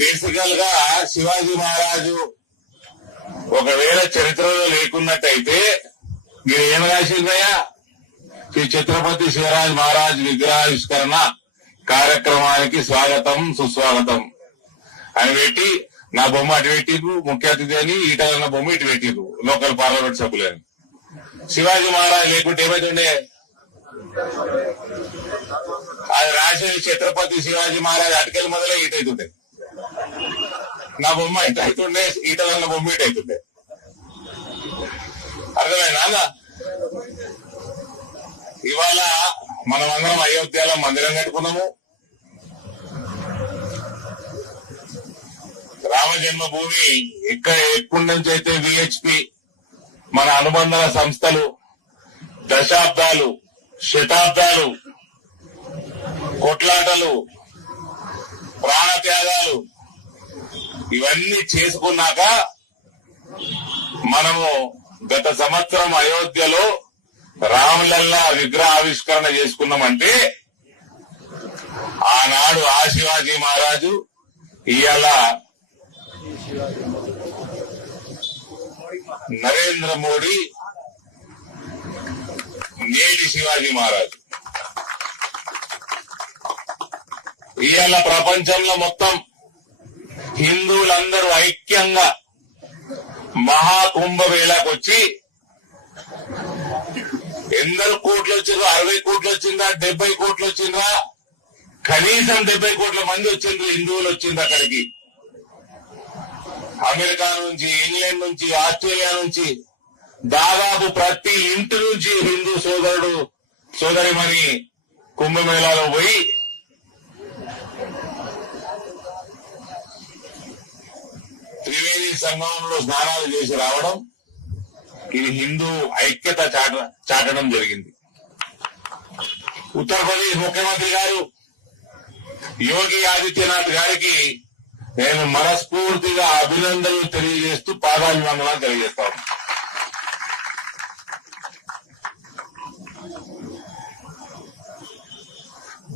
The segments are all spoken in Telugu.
బేసికల్ గా శివాజీ మహారాజు ఒకవేళ చరిత్రలో లేకున్నట్టయితే మీరు ఏం రాసిందయ్యా? శ్రీ ఛత్రపతి శివరాజ్ మహారాజ్ విగ్రహావిష్కరణ కార్యక్రమానికి స్వాగతం సుస్వాగతం అని పెట్టి నా బొమ్మ అటు పెట్టిరు, ముఖ్య అతిథి అని ఈటలన్న బొమ్మ ఇటు పెట్టిరు, లోకల్ పార్లమెంట్ సభ్యులని. శివాజీ మహారాజ్ లేకుంటే ఏమైతుండే? అది రాసేది ఛత్రపతి శివాజీ మహారాజ్ అటుకెళ్ళి మొదలై ఇటు అవుతుండే, నా బొమ్మ ఇటు అవుతుండే, ఈటలన్న బొమ్మ ఇటు అవుతుండే. అర్థమైనా? ఇవాళ మనమందరం అయోధ్యలో మందిరం కట్టుకున్నాము. రామ జన్మభూమి ఎక్కడి నుంచి అయితే విహెచ్పి మన అనుబంధ సంస్థలు దశాబ్దాలు శతాబ్దాలు కొట్లాటలు ప్రాణత్యాగాలు ఇవన్నీ చేసుకున్నాక మనము గత సంవత్సరం అయోధ్యలో రామలల్లా విగ్రహావిష్కరణ చేసుకున్నామంటే ఆనాడు ఆ శివాజీ మహారాజు ఇవాళ నరేంద్ర మోడీ నేటి శివాజీ మహారాజు. ఇవాళ ప్రపంచంలో మొత్తం హిందువులందరూ ఐక్యంగా మహాకుంభమేళాకు వచ్చి ఎందరు కోట్లు వచ్చిందో, 60 కోట్లు వచ్చిందా, 70 కోట్లు వచ్చిందా, కనీసం 70 కోట్ల మంది వచ్చిండ్రు హిందువులు వచ్చింది అక్కడికి. అమెరికా నుంచి, ఇంగ్లాండ్ నుంచి, ఆస్ట్రేలియా నుంచి దాదాపు ప్రతి ఇంటి నుంచి హిందూ సోదరుడు సోదరిమణి కుంభమేళాలో పోయి త్రివేణి సంగమంలో స్నానాలు చేసి రావడం, ఇది హిందూ ఐక్యత చాటడం జరిగింది. ఉత్తరప్రదేశ్ ముఖ్యమంత్రి గారు యోగి ఆదిత్యనాథ్ గారికి నేను మనస్ఫూర్తిగా అభినందనలు తెలియజేస్తూ పాదాభివందనాలు తెలియజేస్తాను.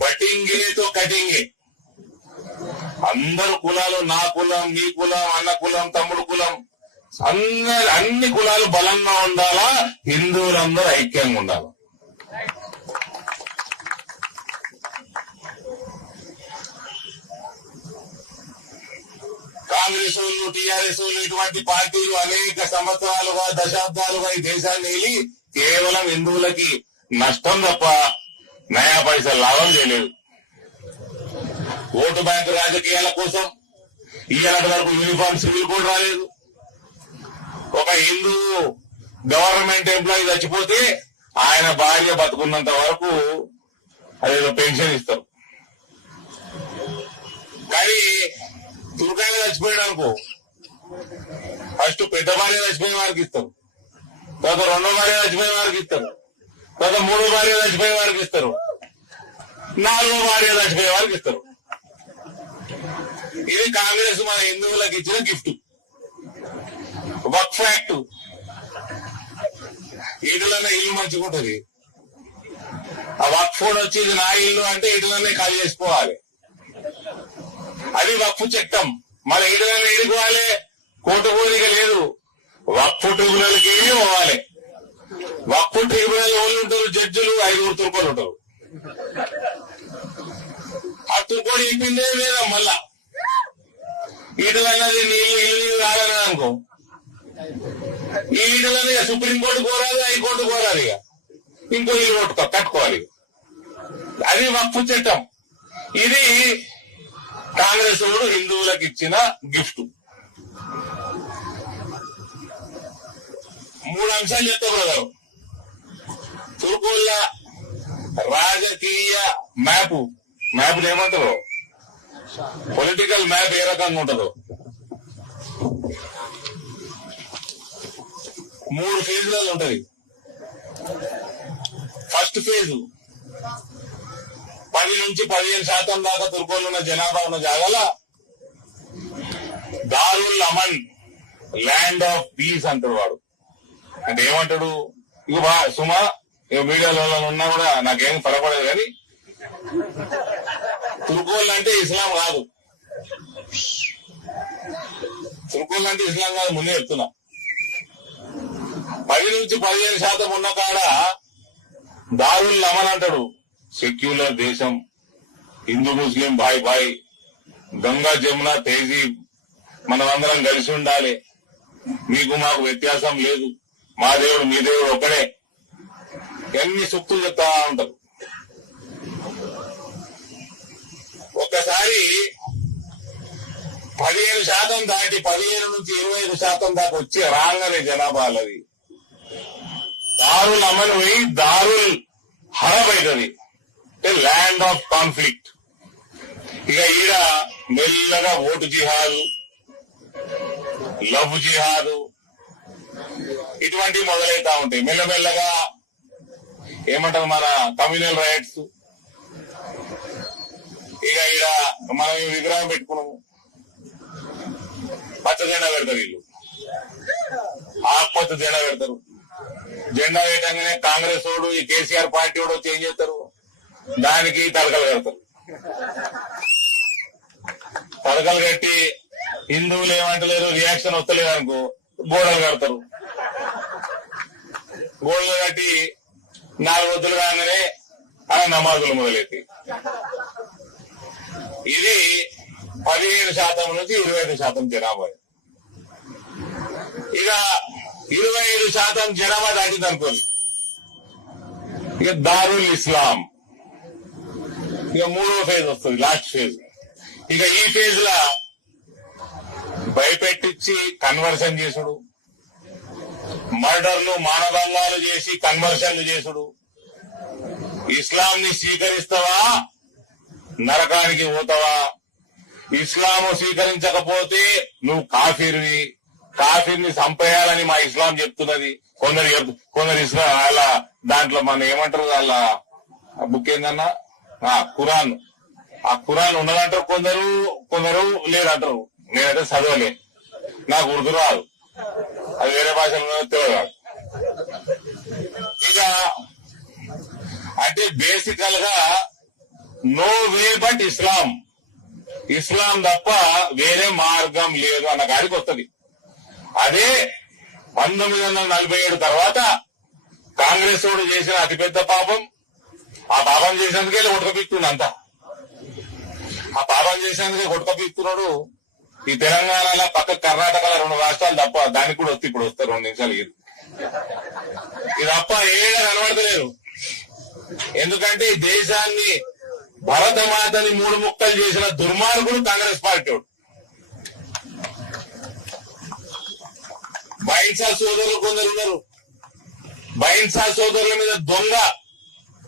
బటింగేతో కటింగే, అందరు కులాలు, నా కులం, నీ కులం, అన్న కులం, తమ్ముడు కులం, అన్ని కులాలు బలంగా ఉండాలా, హిందువులందరూ ఐక్యంగా ఉండాలి. కాంగ్రెస్ వాళ్ళు, టీఆర్ఎస్ వాళ్ళు ఇటువంటి పార్టీలు అనేక సంవత్సరాలుగా దశాబ్దాలుగా ఈ దేశాన్ని వెళ్ళి కేవలం హిందువులకి నష్టం తప్ప నయా పైసలు లాభం చేయలేదు. ఓటు బ్యాంకు రాజకీయాల కోసం ఇవాళ వరకు యూనిఫామ్ సివిల్ కోడ్ రాలేదు. ఒక హిందూ గవర్నమెంట్ ఎంప్లాయీ చచ్చిపోతే ఆయన భార్య బతుకున్నంత వరకు అదేదో పెన్షన్ ఇస్తారు. కానీ తుర్కాయలు చచ్చిపోయాడు అనుకో, ఫస్ట్ పెద్ద భార్య చచ్చిపోయిన వారికి ఇస్తారు, తర్వాత రెండో భార్య చచ్చిపోయిన వారికి ఇస్తారు, తర్వాత మూడో భార్య చచ్చిపోయే వారికి ఇస్తారు, నాలుగో భార్య చచ్చిపోయే వారికి ఇస్తారు. ఇది కాంగ్రెస్ మన హిందువులకు ఇచ్చిన గిఫ్ట్. వక్ఫ్ యాక్ట్, ఇటులనే ఇల్లు మంచుకుంటది. ఆ వక్ఫ్ వచ్చి ఇది నా ఇల్లు అంటే ఇటులనే ఖాళీ చేసుకోవాలి. అది వక్ఫ్ చట్టం. మన ఇటులనే ఇడుకోవాలి, కోర్టు కోరిక లేదు. వక్ఫ్ ట్రిబ్యునల్కి పోవాలి. వక్ఫ్ ట్రిబ్యునల్ వాళ్ళు ఉంటారు, జడ్జిలు 5 తుర్కోలు ఉంటారు. ఆ తుర్కోడు ఇప్పిందే లేదా మళ్ళా ఈటలన్నది నీళ్ళు ఇల్లు రాలని అనుకో, ఈ ఈటలని సుప్రీంకోర్టు కోరాలి, హైకోర్టు కోరాలి, ఇక ఇంకో ఇల్లు కట్టుకోవాలి. అది వక్ఫ్ చట్టం. ఇది కాంగ్రెస్ వాడు హిందువులకు ఇచ్చిన గిఫ్ట్. 3 అంశాలు చెప్తా బ్రదర్. తుర్కోళ్ళ రాజకీయ మ్యాప్ ఏమంటారు, పొలిటికల్ మ్యాప్ ఏ రకంగా ఉంటుందో 3 ఫేజ్లలో ఉంటది. ఫస్ట్ ఫేజ్ 10 నుంచి 15% దాకా తుర్కోళ్ళు ఉన్న జనాభా ఉన్న జాగాల దారుల్ అమన్, ల్యాండ్ ఆఫ్ పీస్ అంటాడు వాడు. అంటే ఏమంటాడు, ఇక సుమా ఇక మీడియాలో ఉన్నా కూడా నాకేం పడపడదు, కానీ తుర్కోళ్ళు అంటే ఇస్లాం కాదు. తురుకోళ్ళు అంటే ఇస్లాం కాదు, ముందే చెప్తున్నా. 10 నుంచి 15% ఉన్న కాడ దారుల్ అమన్ అంటాడు. సెక్యులర్ దేశం, హిందూ ముస్లిం భాయ్ భాయ్, గంగా జమున తేజీబ్, మనమందరం కలిసి ఉండాలి, మీకు మాకు వ్యత్యాసం లేదు, మా దేవుడు మీ దేవుడు ఒకడే, ఎన్ని సూక్తులు చెప్తా ఉంటారు. ఒక్కసారి 15% దాటి 15 నుంచి 25% దాకా వచ్చి రాగానే జనాభాలది దారుల్ అమలు పోయి దారుల్ హరబ్ అవుతుంది, అంటే ల్యాండ్ ఆఫ్ కాన్ఫ్లిక్ట్. ఇక ఈడ మెల్లగా ఓటు జిహాదు, లవ్ జిహాదు ఇటువంటివి మొదలవుతా ఉంటాయి. మెల్లమెల్లగా ఏమంటారు మన కమ్యూనల్ రైట్స్. ఇక ఈడ మనం విగ్రహం పెట్టుకున్నాము, పచ్చ జెండా పెడతారు వీళ్ళు, ఆకుపచ్చ జెండా పెడతారు. జెండా వేయటంగానే కాంగ్రెస్ వాడు ఈ కేసీఆర్ పార్టీ వాడు చేంజ్ చేస్తారు, దానికి తలకలు కడతారు. తలకలు కట్టి హిందువులు ఏమంటలేరు, రియాక్షన్ వస్తలేదు అనుకో గోడలు కడతారు. గోడలు కట్టి 4 వద్దులు కాగానే ఆ నమాజులు మొదలెత్తి. ఇది 15% నుంచి 25% జనాభా. ఇక 25% జనాభా దాటింది అనుకోండి, ఇక దారుల్ ఇస్లాం, ఇక 3వ ఫేజ్ వస్తుంది, లాస్ట్ ఫేజ్. ఇక ఈ ఫేజ్ లా భయపెట్టించి కన్వర్షన్ చేసుడు, మర్డర్లు మానభంగాలు చేసి కన్వర్షన్లు చేసుడు. ఇస్లాం ని స్వీకరిస్తావా నరకానికి పోతావా, ఇస్లాము స్వీకరించకపోతే నువ్వు కాఫీర్వి, కాఫీర్ని చంపేయాలని మా ఇస్లాం చెప్తున్నది. కొందరు ఇస్లాం అలా దాంట్లో మన ఏమంటారు అలా బుక్ ఏందన్నా ఖురాన్, ఆ ఖురాన్ ఉన్నదంటారు, కొందరు లేదంటారు. నేనైతే చదవలే, నాకు ఉర్దూ రాదు, అది వేరే భాషలో తెలియదు. ఇక అంటే బేసికల్ గా నో వే బట్ ఇస్లాం, ఇస్లాం తప్ప వేరే మార్గం లేదు అన్న కాడికి వస్తుంది. అదే 1947 తర్వాత కాంగ్రెస్ వాడు చేసిన అతిపెద్ద పాపం. ఆ పాపం చేసినందుకే కొట్టుకపిస్తున్నాడు అంతా, ఆ పాపం చేసినందుకే కొట్టుకపిస్తున్నాడు. ఈ తెలంగాణలో పక్క కర్ణాటకలో 2 రాష్ట్రాలు తప్ప, దానికి కూడా వస్తే ఇప్పుడు వస్తారు 2 నిమిషాలు. ఇది తప్ప ఏడా కనబడతలేరు. ఎందుకంటే ఈ దేశాన్ని భరతమాతని 3 ముక్కలు చేసిన దుర్మార్గుడు కాంగ్రెస్ పార్టీ వాడు. బైన్సా సోదరులు కొందరు ఉన్నారు, బైన్సా సోదరుల మీద దొంగ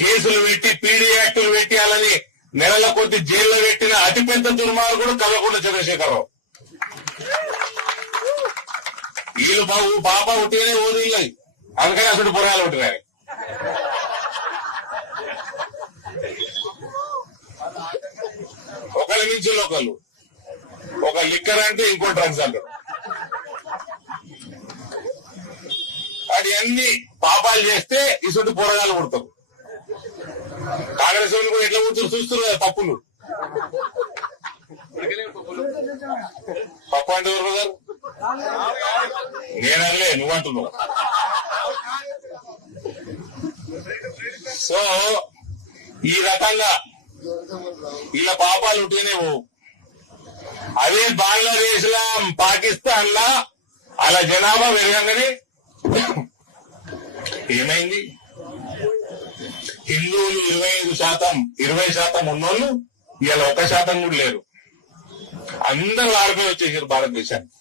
కేసులు పెట్టి పీడీ యాక్టులు పెట్టి అలాని నెలల కొద్ది జైల్లో పెట్టిన అతిపెద్ద దుర్మార్గుడు కల్వకుంట్ల చంద్రశేఖరరావు. వీళ్ళు పాప ఉట్టిగానే ఓదిల్లాయి, అందుకని అసలు పురాలు ఉంటున్నాయి. ఒకరి నుంచి ఒకళ్ళు, ఒక లిక్కర్ అంటే ఇంకో డ్రగ్స్ అంటారు. అది అన్ని పాపాలు చేస్తే ఇసుంటి పోరగాలు పుడతారు. కాంగ్రెస్ వాళ్ళు కూడా ఎట్లా కూర్చొని చూస్తున్నారు కదా తప్పులు. పప్పు అంటే ఎవరు గారు, నేనలే నువ్వంటున్నావు. సో ఈ రకంగా ఇలా పాపాలు ఉంటేనే అదే బంగ్లాదేశ్ లా పాకిస్తాన్ లా అలా జనాభా పెరగంగానే ఏమైంది, హిందువులు 20% ఉన్నోళ్ళు ఇవాళ 1% కూడా లేరు. అందరూ ఆడిపోయి వచ్చేసారు భారతదేశానికి.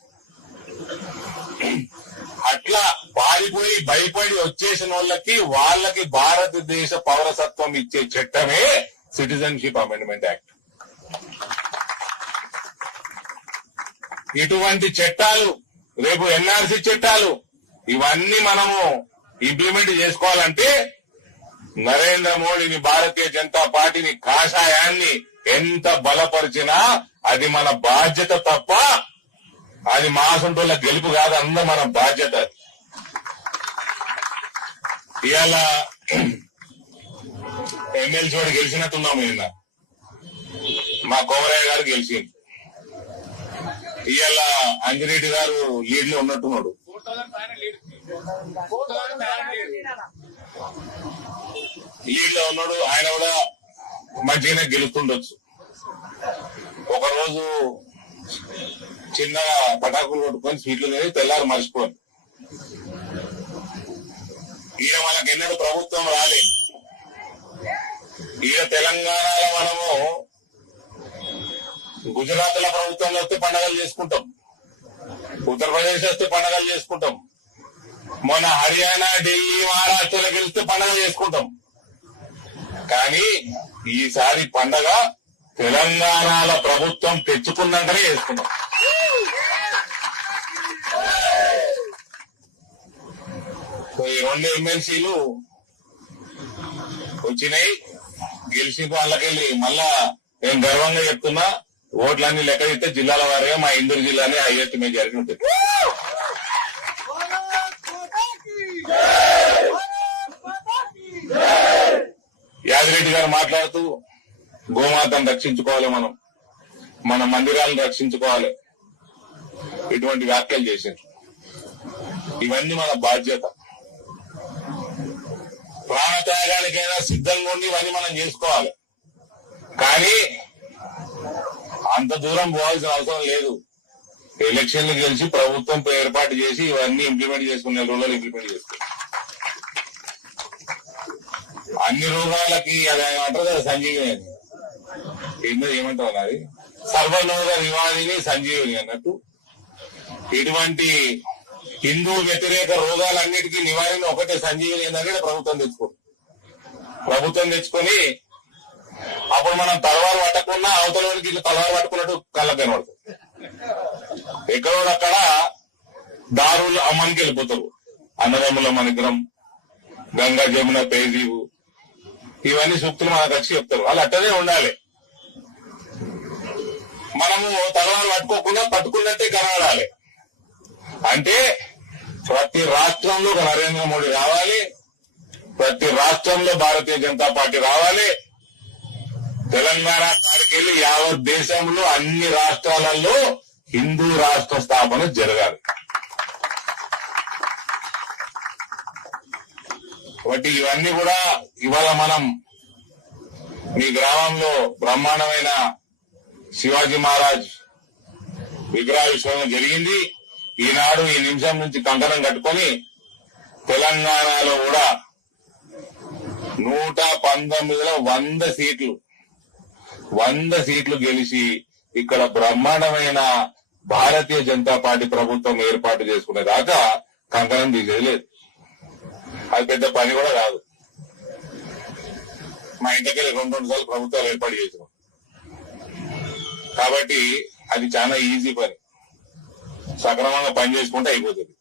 అట్లా పారిపోయి భయపడి వచ్చేసిన వాళ్ళకి భారతదేశ పౌరసత్వం ఇచ్చే చట్టమే సిటిజన్షిప్ అమెండ్మెంట్ యాక్ట్. ఇటువంటి చట్టాలు రేపు ఎన్ఆర్సీ చట్టాలు ఇవన్నీ మనము ఇంప్లిమెంట్ చేసుకోవాలంటే నరేంద్ర మోడీని, భారతీయ జనతా పార్టీని, కాషాయాన్ని ఎంత బలపరిచినా అది మన బాధ్యత తప్ప అది మా సొంతల గెలుపు కాదు, అందరూ మన బాధ్యత. ఇవాళ ఎమ్మెల్సీ వాడు గెలిచినట్టున్నాము. నిన్న మా కోమరయ్య గారు గెలిచింది. ఇవాళ అంజిరెడ్డి గారు లీడ్ లో ఉన్నట్టున్నాడు. లీడ్ లో ఉన్నాడు. ఆయన కూడా మంచిగానే గెలుస్తుండొచ్చు. ఒకరోజు చిన్నగా పటాకులు కొట్టుకొని స్వీట్లు తిని తెల్లారు మర్చిపోయి ఈయన మనకి ఎన్నడూ ప్రభుత్వం రాలే. ఈయన తెలంగాణలో మనము గుజరాత్ లో ప్రభుత్వం వస్తే పండుగలు చేసుకుంటాం, ఉత్తరప్రదేశ్ వస్తే పండుగలు చేసుకుంటాం, మొన్న హర్యానా, ఢిల్లీ, మహారాష్ట్రలో గెలిస్తే పండుగ చేసుకుంటాం. కానీ ఈసారి పండగ తెలంగాణలో ప్రభుత్వం తెచ్చుకున్నాకనే చేసుకున్నాం. ఈ 2 ఎమ్మెల్సీలు వచ్చినాయి, గెలిచి వాళ్ళకెళ్ళి మళ్ళా నేను గర్వంగా చెప్తున్నా, ఓట్లన్నీ లెక్క ఇస్తే జిల్లాల వారిగా మా ఇందూరు జిల్లానే హైయెస్ట్ మెజారిటీ ఉంటుంది. యాదిరెడ్డి గారు మాట్లాడుతూ గోమాతను రక్షించుకోవాలి, మన మందిరాలను రక్షించుకోవాలి, ఇటువంటి వ్యాఖ్యలు చేశారు. ఇవన్నీ మన బాధ్యత. ప్రాణత్యాగానికైనా సిద్ధంగా ఉండి ఇవన్నీ మనం చేసుకోవాలి. కానీ అంత దూరం పోవాల్సిన అవసరం లేదు. ఎలక్షన్లు గెలిచి ప్రభుత్వం ఏర్పాటు చేసి ఇవన్నీ ఇంప్లిమెంట్ చేసుకునే రోజులు ఇంప్లిమెంట్ చేసుకోవాలి. అన్ని రోగాలకి అది అంటారు కదా సంజీవిని అని, ఏమంటారు అది సర్వరోగ నివారిణి సంజీవిని అన్నట్టు, ఇటువంటి హిందూ వ్యతిరేక రోగాలన్నిటికీ నివారణ ఒకటే సంజీవిని ఏంటంటే ప్రభుత్వం తెచ్చుకొని అప్పుడు మనం తలవారు పట్టకుండా అవతలకి ఇట్లా తలవారు పట్టుకున్నట్టు కళ్ళకి కనబడుతుంది. ఎక్కడోడక్కడ దారులు అమ్మానికి వెళ్ళిపోతారు. అన్నదమ్ముల మనిగ్రం, గంగా జమున పేజీవు, ఇవన్నీ సూక్తులు మనకు వచ్చి చెప్తారు. వాళ్ళు అట్టనే ఉండాలి. మనము తలవారు పట్టుకున్నట్టే కనబడాలి. అంటే ప్రతి రాష్ట్రంలో నరేంద్ర మోడీ రావాలి, ప్రతి రాష్ట్రంలో భారతీయ జనతా పార్టీ రావాలి. తెలంగాణ కాడికెళ్ళి యావత్ దేశంలో అన్ని రాష్ట్రాలలో హిందూ రాష్ట్ర స్థాపన జరగాలి. కాబట్టి ఇవన్నీ కూడా ఇవాళ మనం మీ గ్రామంలో బ్రహ్మాండమైన శివాజీ మహారాజ్ విగ్రహావిష్కరణ జరిగింది. ఈనాడు ఈ నిమిషం నుంచి కంకణం కట్టుకొని తెలంగాణలో కూడా 119లో 100 సీట్లు గెలిచి ఇక్కడ బ్రహ్మాండమైన భారతీయ జనతా పార్టీ ప్రభుత్వం ఏర్పాటు చేసుకునే దాకా కంకణం తీసేది లేదు. అది పెద్ద పని కూడా కాదు. మా ఇంటికి 2 సార్లు ప్రభుత్వాలు ఏర్పాటు చేసినాం. కాబట్టి అది చాలా ఈజీ పని, సక్రమంగా పని చేసుకుంటే అయిపోతుంది.